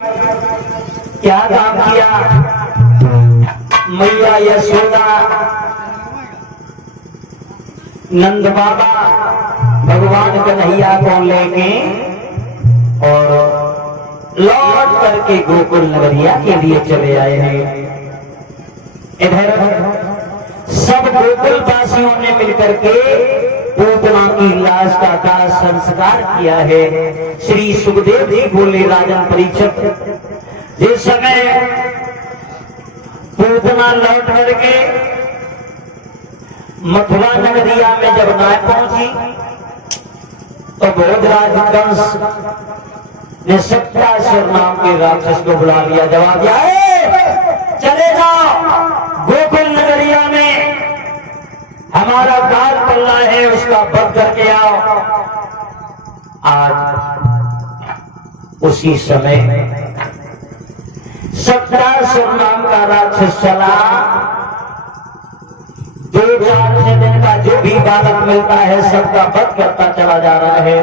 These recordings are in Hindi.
क्या काम किया? मैया यशोदा नंद बाबा भगवान कन्हैया को लेके और लौट करके गोकुल नगरिया के लिए चले आए हैं। इधर सब गोकुल वासियों ने मिलकर के पूतना की लाश का दाह संस्कार किया है। श्री सुखदेव जी बोले, राजन परीक्षित, जिस समय पूतना लौट करके मथुरा नगरिया में जब न पहुंची तो भोजराज कंस ने सत्यासुर नाम के राक्षस को बुला लिया। जवाब दिया, चले जाओ गोकुल नगरिया में हमारा काल पल्ला है, उसका वध करके आओ। आज उसी समय सत्यासुर नाम का राक्षस चला। 2-4 दिन का जो भी बालक मिलता है सबका वध करता चला जा रहा है।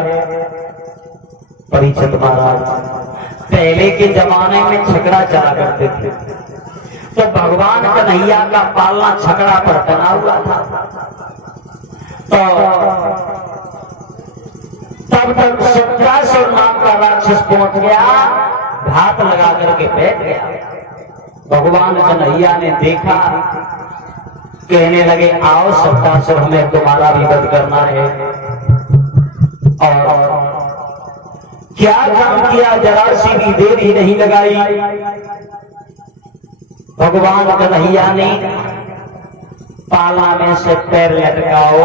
परीक्षित महाराज, पहले के जमाने में छकड़ा चला करते थे तो भगवान कन्हैया का पालना छकड़ा पर बना हुआ था। तो तब तक सत्यासुर नाम का राक्षस पहुंच गया, घात लगा करके बैठ गया। भगवान कन्हैया ने देखा, कहने लगे, आओ सत्यासुर, हमें तुम्हारा भी वध करना है। और क्या काम किया, जरा सी भी देरी नहीं लगाई। भगवान कन्हैया ने पाला में से पैर लटकाओ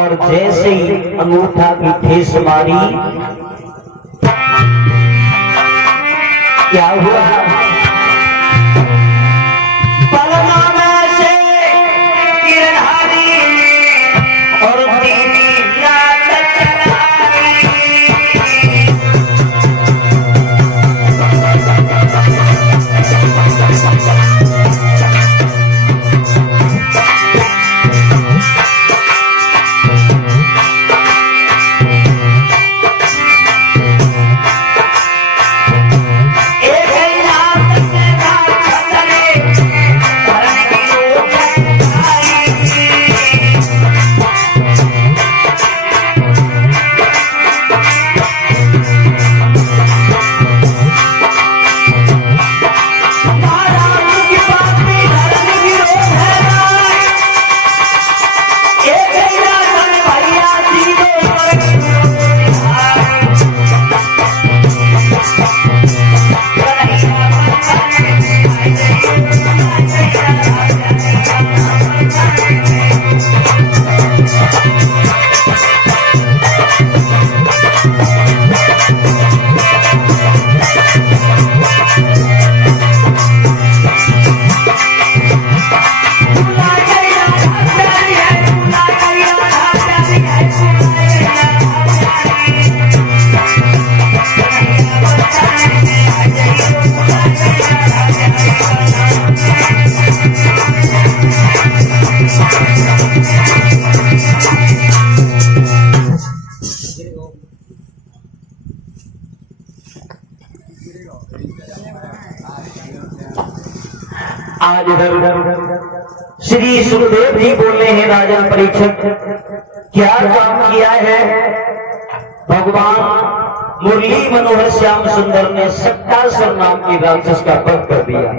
और जैसे ही अंगूठा की ठेस मारी, क्या हुआ? पलना में से गिरधारी और दीदी रात चलाई। आज इधर श्री सुखदेव जी बोले हैं, राजन परीक्षित, क्या काम किया है? भगवान मुरली मनोहर श्याम सुंदर ने सत्यासुर नाम के राक्षस का वध कर दिया।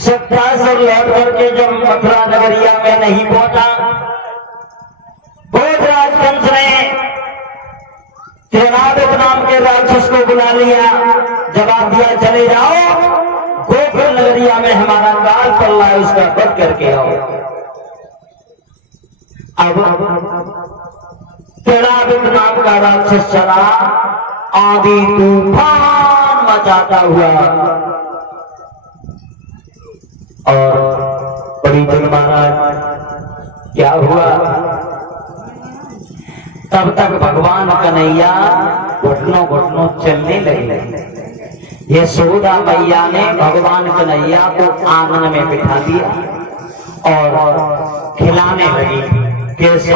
सत्यासुर लौट करके जब मथुरा नगरिया में नहीं पहुंचा, भोजराज कंस ने त्रिनाद नाम के राक्षस को बुला लिया। जवाब दिया, चले जाओ गोकुल नगरिया में हमारा काल पल्ला है, उसका वध करके आओ। अब त्रिनाद नाम का राक्षस चला, आंधी तूफान मचाता हुआ। और परीक्षित महाराज, क्या हुआ? तब तक भगवान कन्हैया घुटनों घुटनों चलने लगे। यशोदा मैया ने भगवान कन्हैया को आंगन में बिठा दिया और खिलाने लगी। कैसे?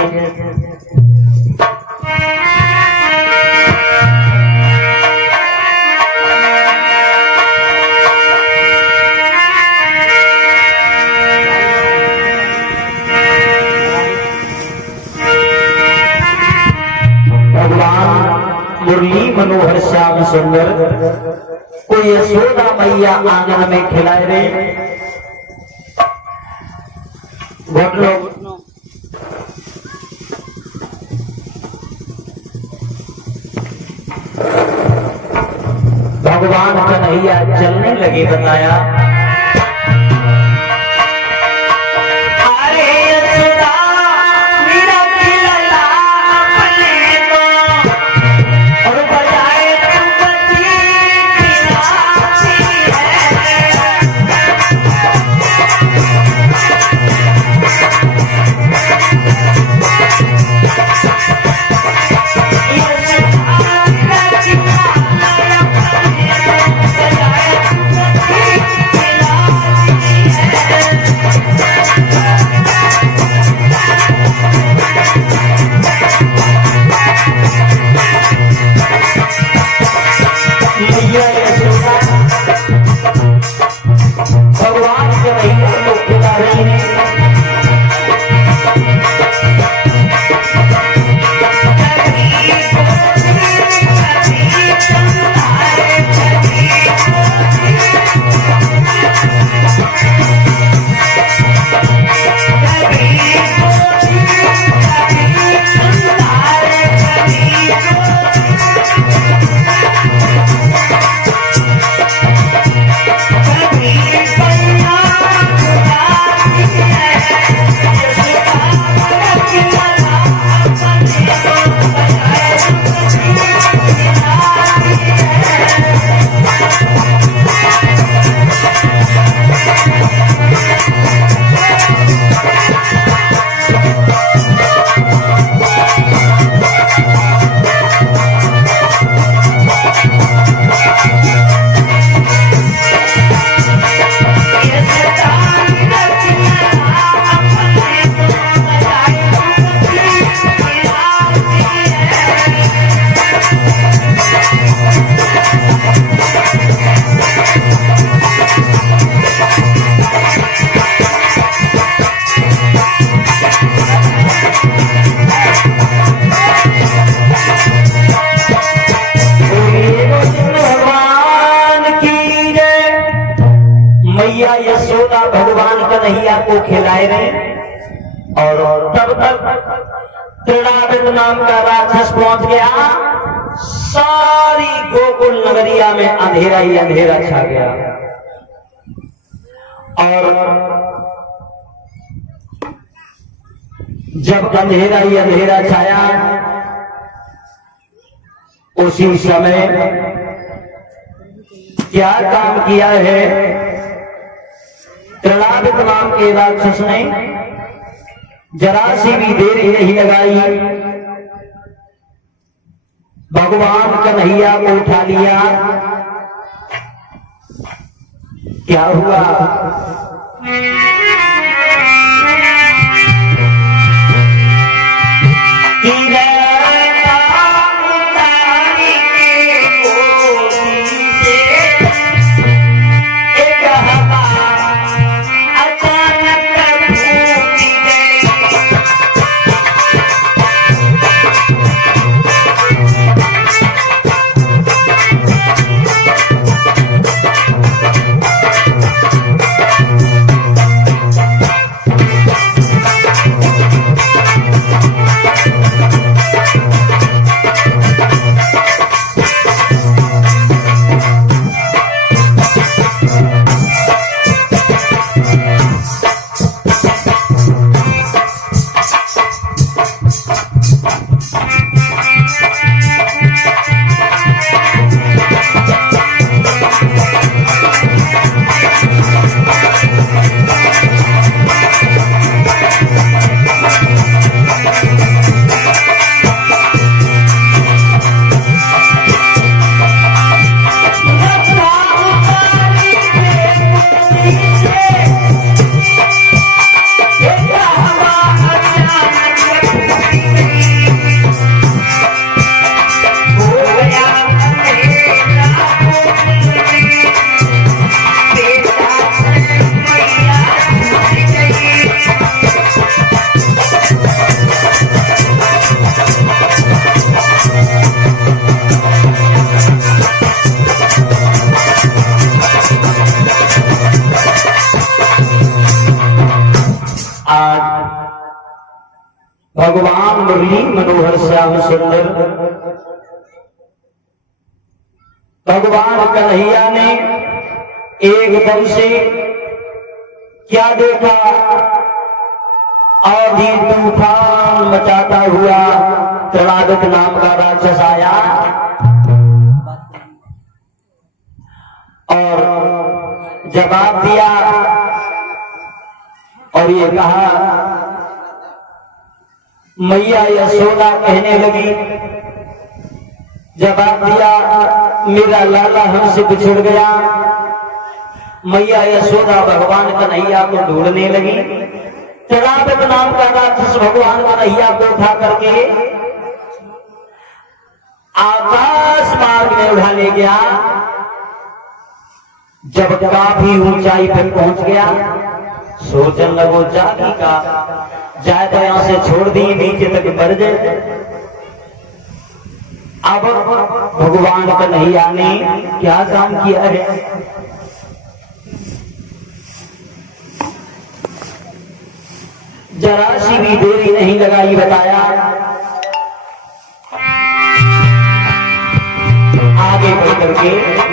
मुरली मनोहर श्याम सुंदर कोई यशोदा मैया आंगन में खिलाए रे घोटलो भगवान कन्हैया चलने लगे बताया भगवान के भैया को खिला रही है मैया यशोदा भगवान कन्हैया को खिलाए रहे और तब तक त्रिनावित नाम का राक्षस पहुंच गया। सारी गोकुल नगरिया में अंधेरा ही अंधेरा छा गया और जब अंधेरा ही अंधेरा छाया उसी समय क्या काम किया है त्रिनावित नाम के राक्षस ने, जरा सी भी देर ही नहीं लगाई, भगवान कन्हैया को उठा लिया। क्या हुआ भगवान मुरली मनोहर श्याम सुंदर भगवान कन्हैया ने एकदम से क्या देखा, आधी तूफान मचाता हुआ त्रिनाद नाम का राक्षस आया और जवाब दिया और ये कहा, मैया यशोदा कहने लगी, जवाब दिया, मेरा लाला हमसे बिछड़ गया। मैया यशोदा भगवान कन्हैया को ढूंढने लगी। त्रिनाद नाम का राक्षस भगवान कन्हैया को उठा करके आकाश मार्ग में उठा ले गया। जब काफी ऊंचाई पर पहुंच गया, सोचने लगो जागी का जाए तो यहां से छोड़ दी, नीचे तक बढ़ जाए। अब भगवान कन्हैया ने क्या काम किया है, जरा सी भी देरी नहीं लगाई, बताया आगे बढ़ करके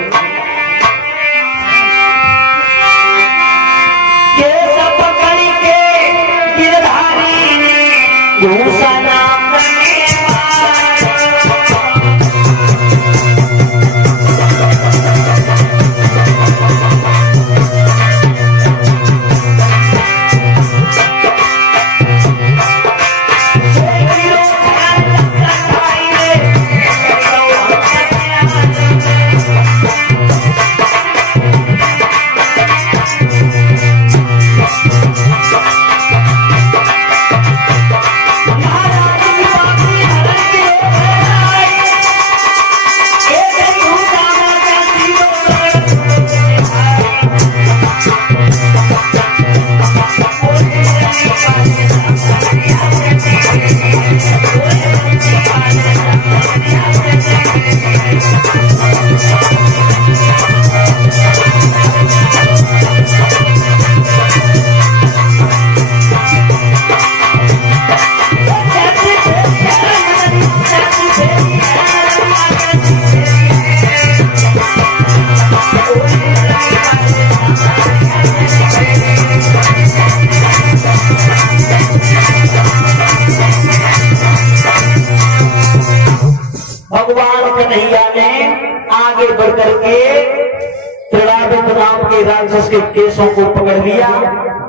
राक्षस के केसों को पकड़ लिया।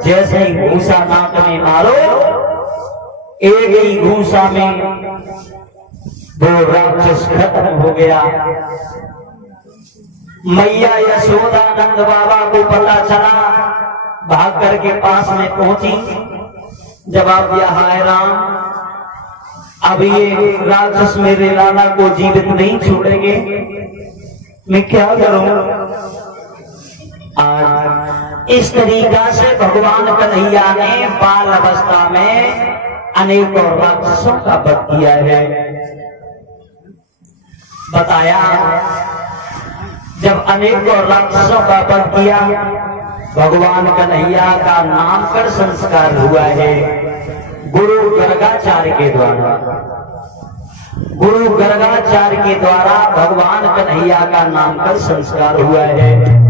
जैसे ही घूसा नाक में मारो, एक ही घूसा में वो राक्षस खत्म हो गया। मैया यशोदा नंद बाबा को पता चला, भाग करके पास में पहुंची, जवाब दिया, हाय राम, अब ये राक्षस मेरे लाला को जीवित नहीं छोड़ेंगे, मैं क्या करूं। आज इस तरीका से भगवान कन्हैया ने बाल अवस्था में अनेकों राक्षसों का वध किया है। बताया जब अनेकों राक्षसों का वध किया, भगवान कन्हैया का नामकरण संस्कार हुआ है गुरु गर्गाचार्य के द्वारा। गुरु गर्गाचार्य के द्वारा भगवान कन्हैया का नामकरण संस्कार हुआ है।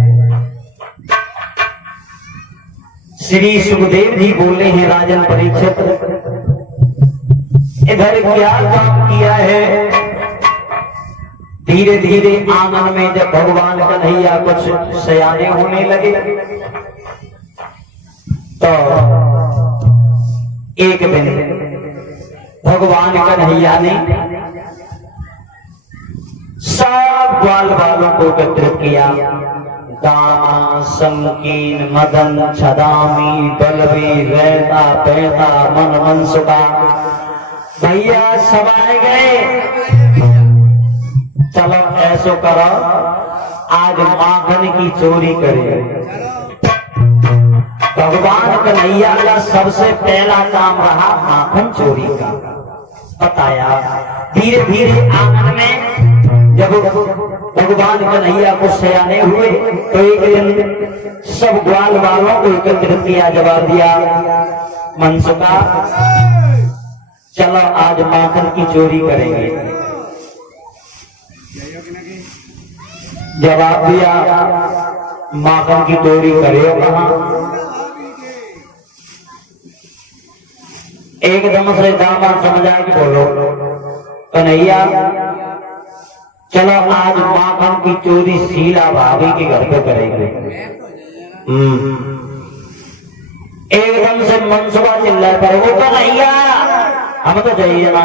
श्री सुखदेव जी बोले हैं, राजन परीक्षित, इधर क्या काम किया है। धीरे धीरे आंगन में जब भगवान कन्हैया कुछ सयाने होने लगे तो एक दिन भगवान कन्हैया ने सब ग्वाल बालों को एकत्रित किया। दामा संकीन मदन छदामी बलवी रहता पैता मन मनसुका, भैया सब आए गए, चलो ऐसो करो आज माखन की चोरी करें। भगवान कन्हैया का सबसे पहला काम रहा माखन चोरी का। बताया धीरे धीरे आंगन में जब भगवान कन्हैया को सयाने हुए तो एक दिन सब ग्वाल वालों को एकत्रित किया। जवाब दिया, मनसुका चलो आज माखन की चोरी करेंगे। जवाब दिया माखन की चोरी करे कहां। एकदम से दामाद समझा कि बोलो कन्हैया चलो आज माखन की चोरी शीला भाभी के घर पे करेंगे। एकदम से मनसुबा चिल्ला पर वो कन्हैया हम तो चाहिए ना।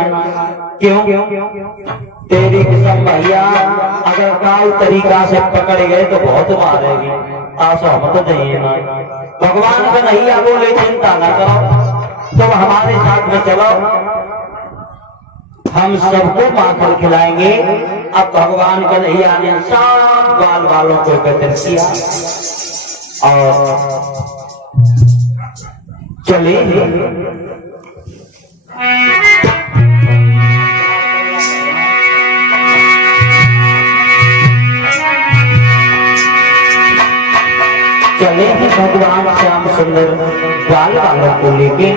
क्यों तेरी कसम भैया अगर काल तरीका से पकड़ गए तो बहुत मारेगी। आशा हम तो चाहिए ना। भगवान कन्हैया बोले चिंता ना करो तुम हमारे साथ में चलो हम सबको माखन खिलाएंगे। अब भगवान कन्हैया ने सब बाल वालों को एकत्र किया और चले हैं भगवान श्याम सुंदर बाल वालों को लेके।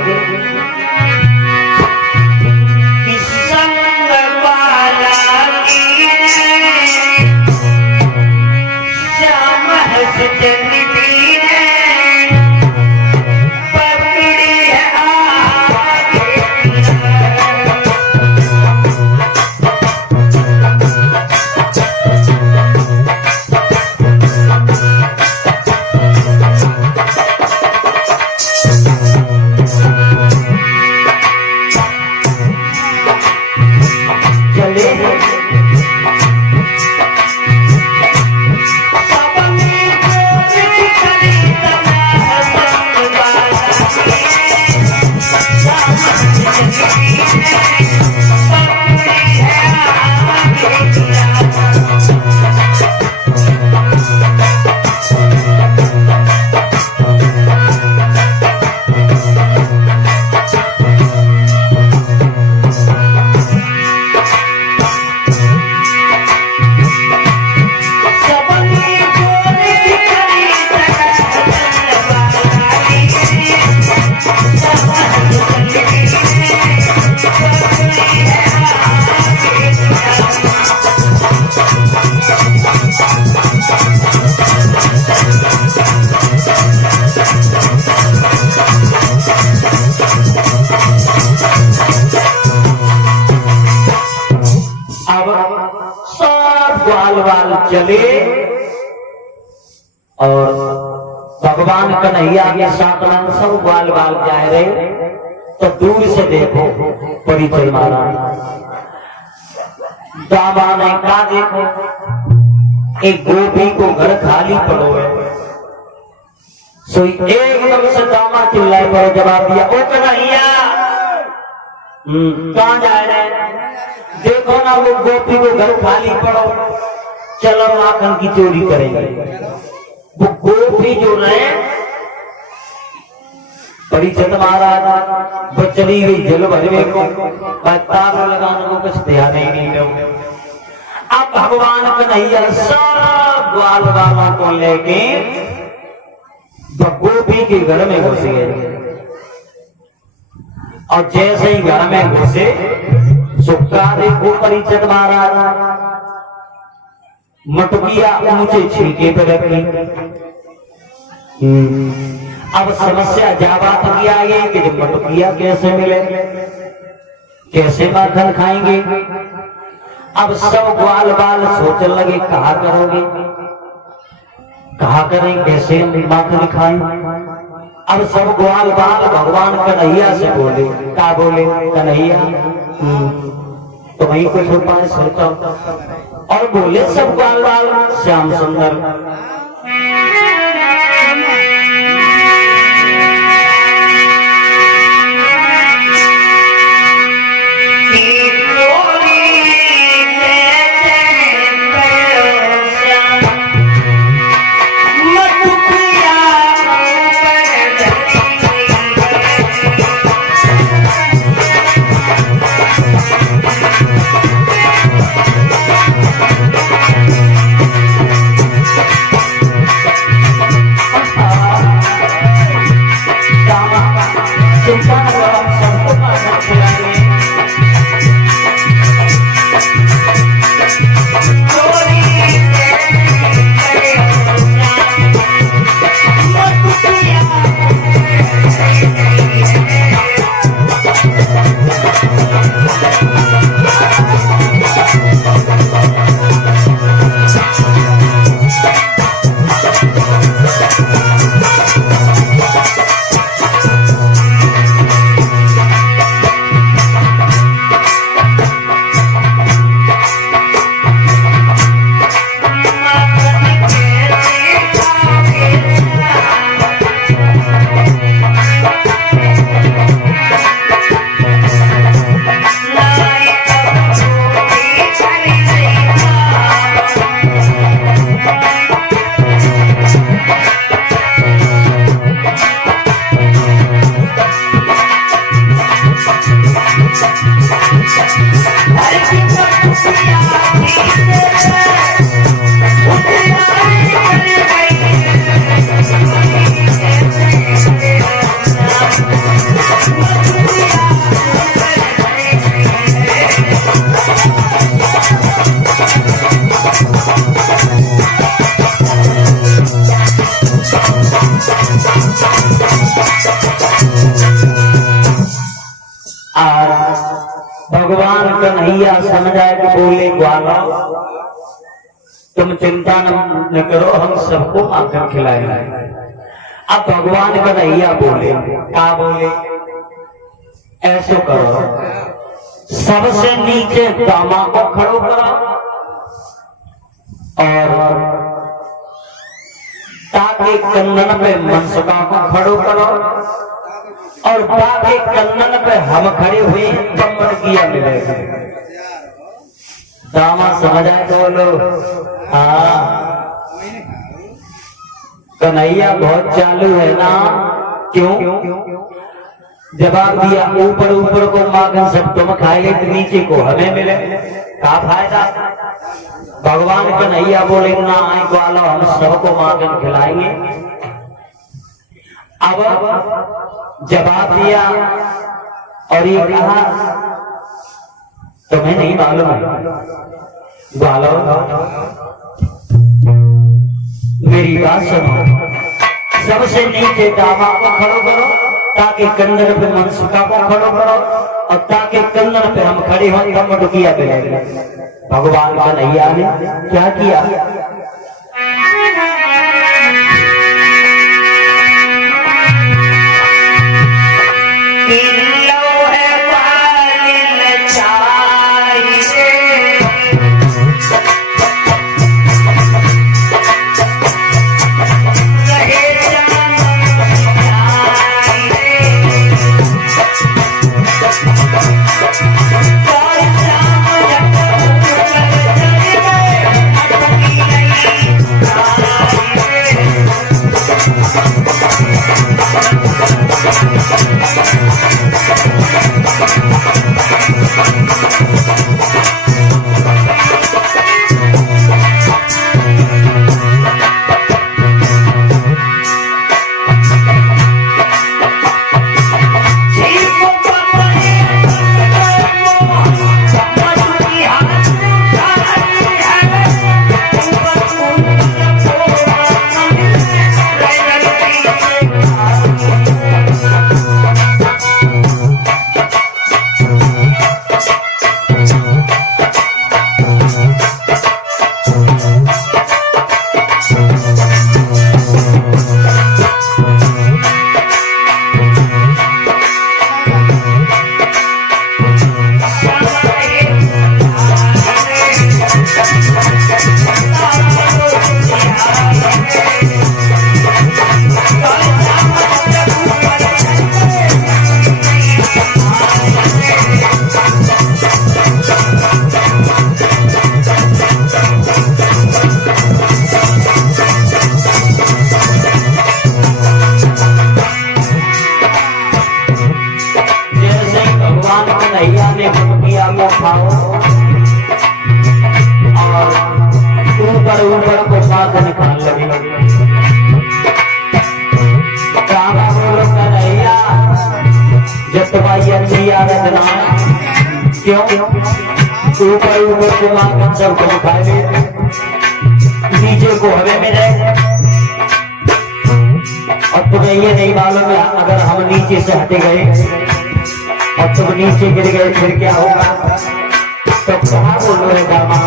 चले और भगवान कन्हैया के साथ सब बाल बाल जा रहे तो दूर से देखो परिचय मारा दामा ने कहा देखो एक गोपी को घर खाली पड़ो है। सो एकदम से दामा चिल्लाए पर जवाब दिया ओ कन्हैया कहां जा रहे देखो ना वो गोपी को घर खाली पड़ो चलो माखन की चोरी करेंगे। वो गोपी जो रहे परिचत महाराज वो चली गई जल भरवे को तार लगाने को कुछ ध्यान ही नहीं दो। अब भगवान कन्हैया सब ग्वाल वालों को लेके गोपी के घर में घुस गए और जैसे ही घर में घुसे सुखा देखो परिचत महाराज मटुकिया ऊंचे छिलके पे रखी। अब समस्या जाबात किया ये कि मटुकिया कैसे मिले कैसे माखन खाएंगे। अब सब ग्वाल बाल सोचने लगे कहा करोगे कहा करें कैसे माखन खाएं। अब सब ग्वाल बाल भगवान कन्हैया से बोले क्या बोले कन्हैया तो वही कुछ उपाय सोचा और बोले सब ग्वाल बाल श्याम सुंदर बोले ग्वाला तुम चिंता न करो, हम सबको माखन खिलाएंगे। अब भगवान कन्हैया बोले, क्या बोले, ऐसे करो सबसे नीचे दामा को खड़ो करो और ताके कंदन पे मनसुका को खड़ो करो और ताके कंदन पे हम खड़े हुए चम्मन किया मिलेगा। दामा समझ आए बोलो, हाँ कन्हैया बहुत चालू है ना, क्यों? जवाब दिया, ऊपर ऊपर को माखन सब तुम खाएंगे तो नीचे को हमें मिले, क्या फायदा? भगवान कन्हैया बोले ना आए ग्वालो, हम सबको माखन खिलाएंगे। अब जवाब दिया और ये कहा तुम्हें नहीं मालूम है ग्वालो, मेरी बात सुनो, सबसे नीचे दामा को खड़ो करो ताकि कंदन पे मनसुका को खड़ो करो और ताकि कंदन पे हम खड़े हों हम डुकिया मिलेंगे। भगवान कन्हैया ने क्या किया, क्यों ऊपर ऊपर को माखन सब तुम खाए नीचे को हवे में जाए। अब तुम्हें ये नहीं मालूम है अगर हम नीचे से हटे गए और तुम नीचे गिर गए फिर क्या होगा? तो कहाँ बोलो रे दामा,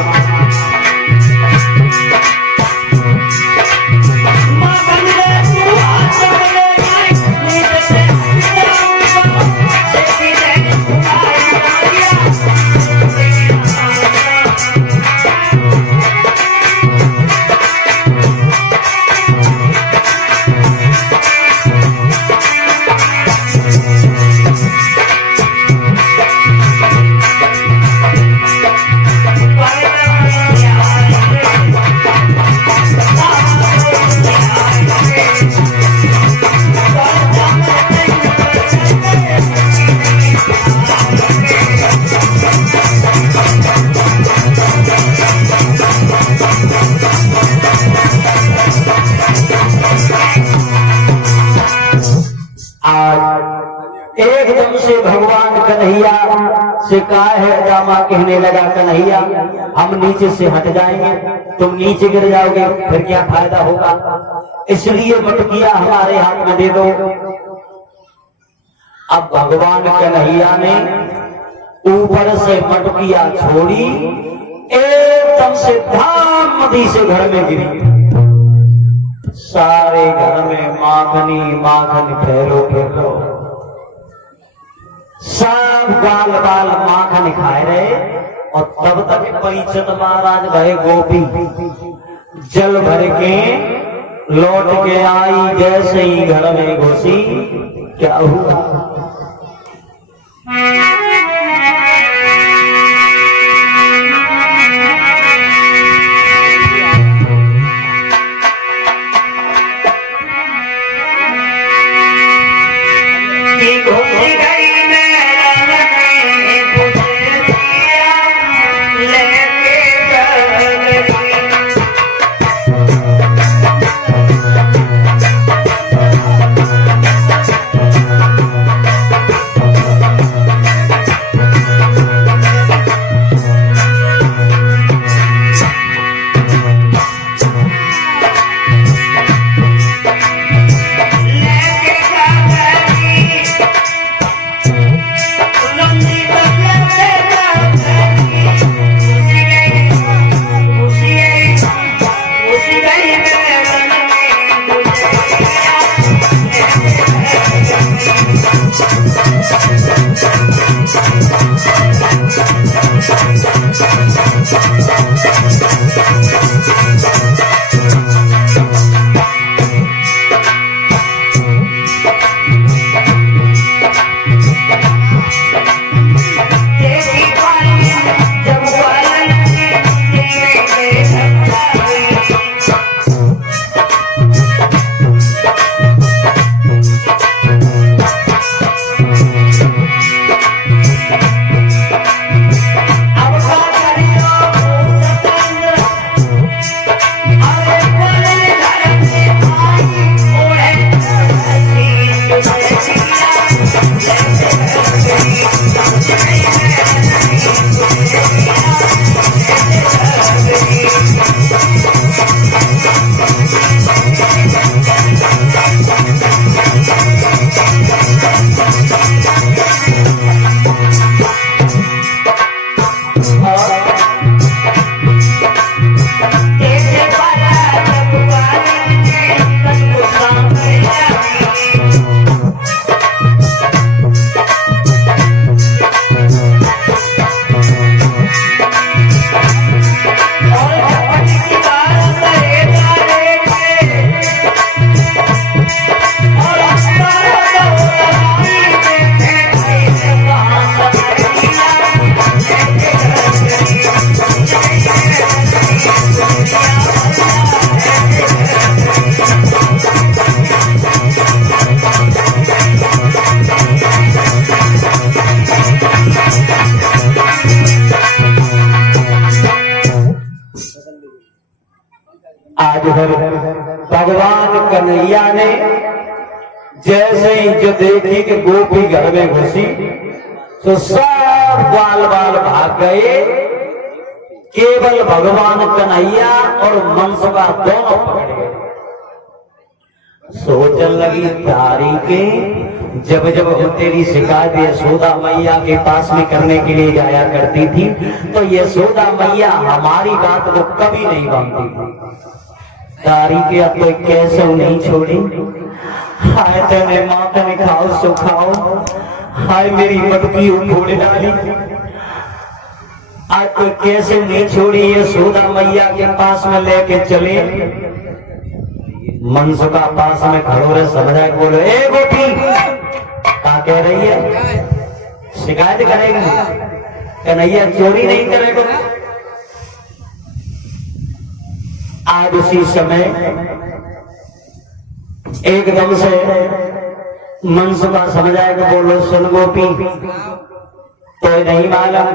एकदम से भगवान कन्हैया से कहा है दामा कहने लगा, कन्हैया हम नीचे से हट जाएंगे, तुम नीचे गिर जाओगे फिर क्या फायदा होगा, इसलिए मटकिया हमारे हाथ में दे दो। अब भगवान कन्हैया ने ऊपर से मटकिया छोड़ी एकदम से धामधी से घर में गिरी। सारे घर में माखनी माखन फेरो फेरो, सब बाल बाल माखन खाए रहे। और तब तक परीक्षित महाराज भय गोपी जल भर के लौट के आई। जैसे ही घर में घुसी, क्या हुआ? आज भगवान कन्हैया ने जैसे ही जो देखी कि गोपी घर में घुसी तो सब बाल बाल भाग गए। केवल भगवान कन्हैया और मनसुबा दोनों पकड़ गए। सोचने लगी तारी के जब जब हम तेरी शिकायत यशोदा मैया के पास में करने के लिए जाया करती थी तो यशोदा मैया हमारी बात को कभी नहीं मानती थी। तारी के अब तो कैसे नहीं छोड़ी। हाय तेने माखन खाओ सो खाओ, हाय मेरी मटकी उखोड़ डाली। आज तो कैसे नहीं छोड़ी। यशोदा मैया के पास में लेके चले। मनसुबा पास में खड़ो रहे, समझा बोलो ए गोपी क्या कह रही है? शिकायत करेगी? कन्हैया चोरी नहीं करेगा। आज उसी समय एकदम से मनसुबा समझाए कि बोलो सुन गोपी तो नहीं मालूम।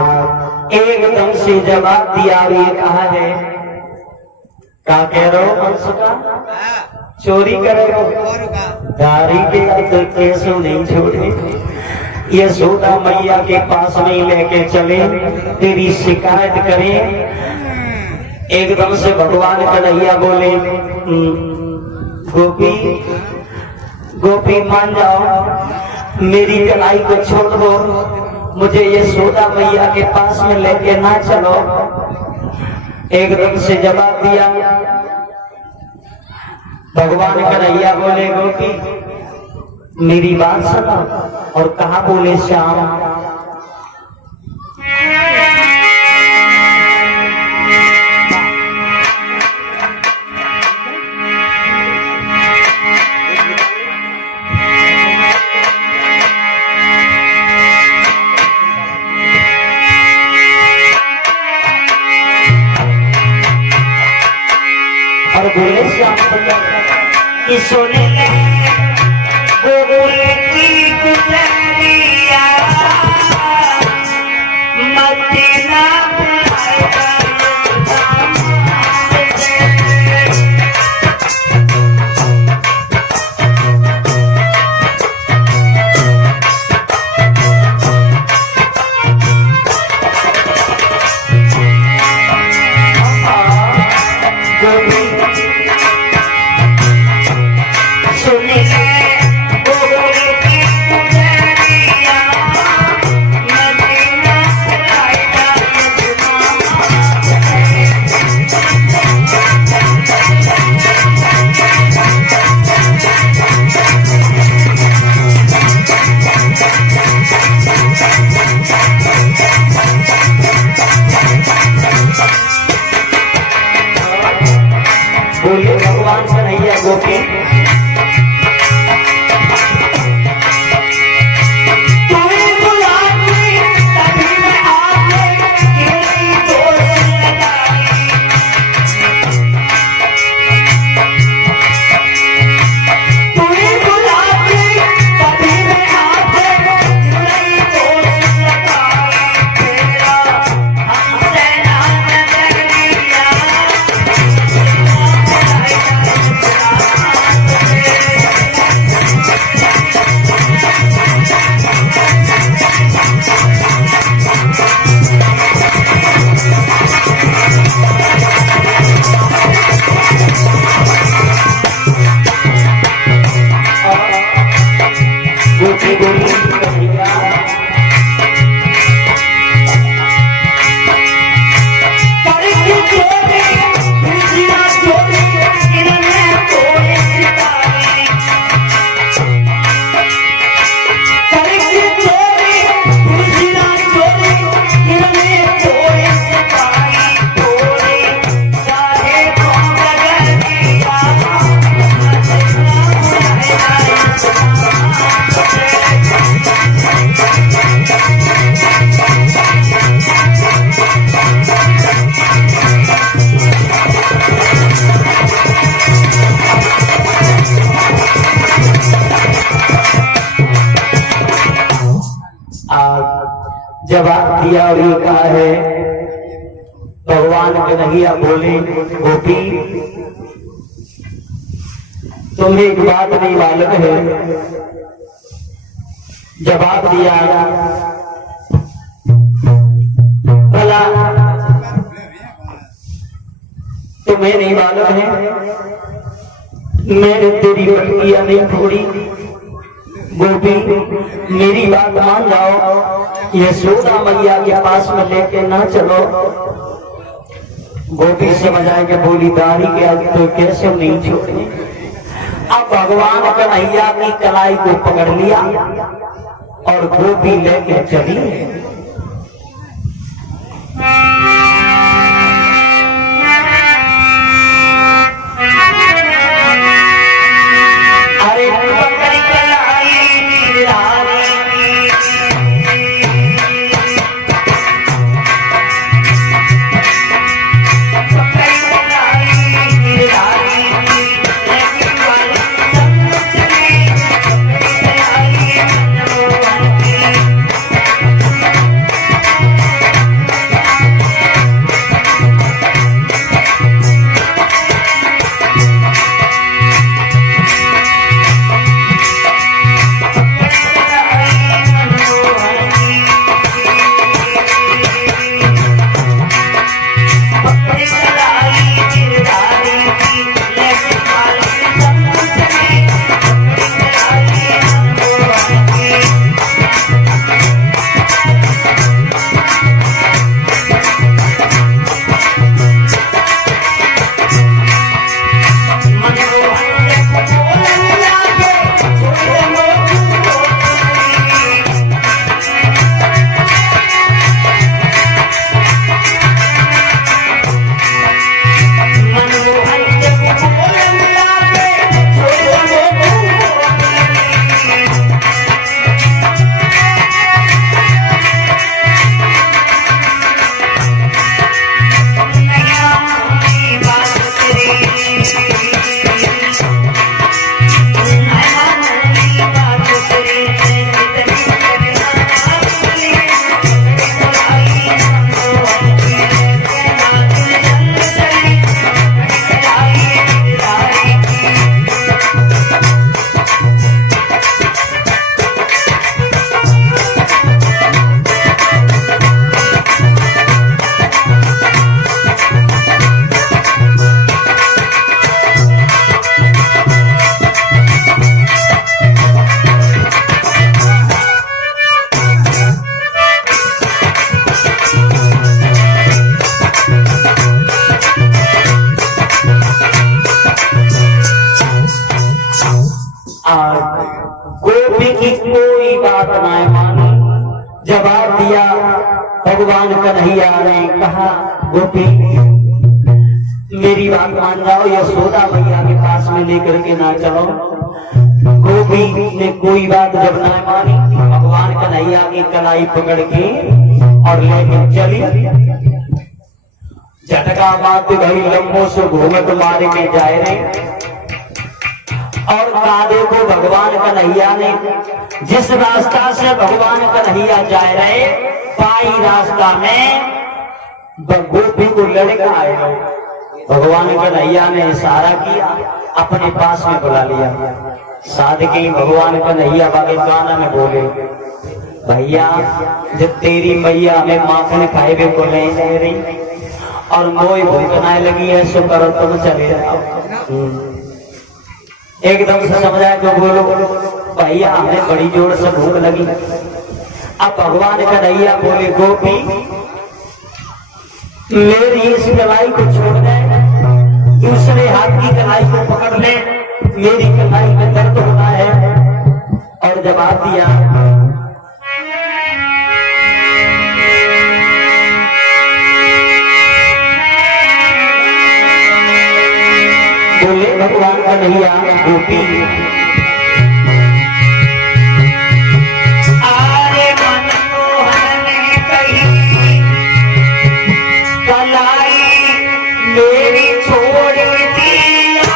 एकदम से जवाब दिया और ये कहा है क्या कह रहे हो मनसुखा चोरी करे हो दारी के तो कैसे नहीं छोड़े ये सोदा मैया के पास में लेके चले तेरी शिकायत करें। एकदम से भगवान कन्हैया बोले गोपी गोपी मान जाओ मेरी कलाई को छोड़ दो मुझे ये सोदा मैया के पास में लेके ना चलो। एकदम से जवाब दिया भगवान कन्हैया बोले गोपी मेरी बात सुनो और कहा बोले श्याम और बोले श्याम कि सोने गोकुल की गुजरिया मदीना बोले भगवान कन्हैया गोपी जवाब दिया और ये कहा है भगवान कन्हैया बोले गोपी तुम्हें एक बात नहीं मालूम है। जवाब दिया, भला तुम्हें नहीं मालूम है मैंने तेरी बटिया नहीं छोड़ी। गोपी मेरी बात मान जाओ, यशोदा मैया के पास में लेके ना चलो। गोपी समझ आए कि बोली दारी के तो कैसे नहीं छोड़े। अब भगवान कन्हैया की कलाई को पकड़ लिया और गोपी लेके चली। गोपी की कोई बात ना मानी। जवाब दिया भगवान कन्हैया ने कहा, गोपी मेरी बात मान जाओ, यशोदा मैया के पास में लेकर के ना चलो। गोपी ने कोई बात जब ना मानी, भगवान कन्हैया की कलाई पकड़ के और लेकर चली। झटका बात भाई लंबों से घूमत मारे के जाए रहे और कादे को भगवान कन्हैया ने जिस रास्ता से भगवान कन्हैया जा रहे पाई रास्ता में गोपी को लड़का आया। भगवान कन्हैया ने इशारा किया, अपने पास में बुला लिया। साधकी भगवान कन्हैया बागे गाना में बोले, भैया जब तेरी मैया हमें माखन खाए हुए को नहीं दे रही और मोई भूखना लगी है, सो करो तुम चले जाओ। एकदम से समझाया जो बोलो भैया हमें बड़ी जोर से भूख लगी। अब भगवान कन्हैया बोले, गोपी मेरी इस कलाई को छोड़ दे, दूसरे हाथ की कलाई को पकड़ ले, मेरी कलाई में दर्द होना है। और जवाब दिया, बोले भगवान कन्हैया, गोपी आरे मनमोहन ने कही कलाई मेरी छोड़ दिया।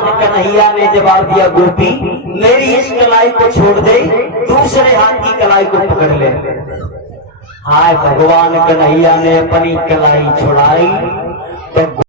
भगवान कन्हैया ने जवाब दिया, गोपी मेरी इस कलाई को छोड़ दे, दूसरे हाथ की कलाई को पकड़ ले। हाय भगवान कन्हैया ने अपनी कलाई छुड़ाई तो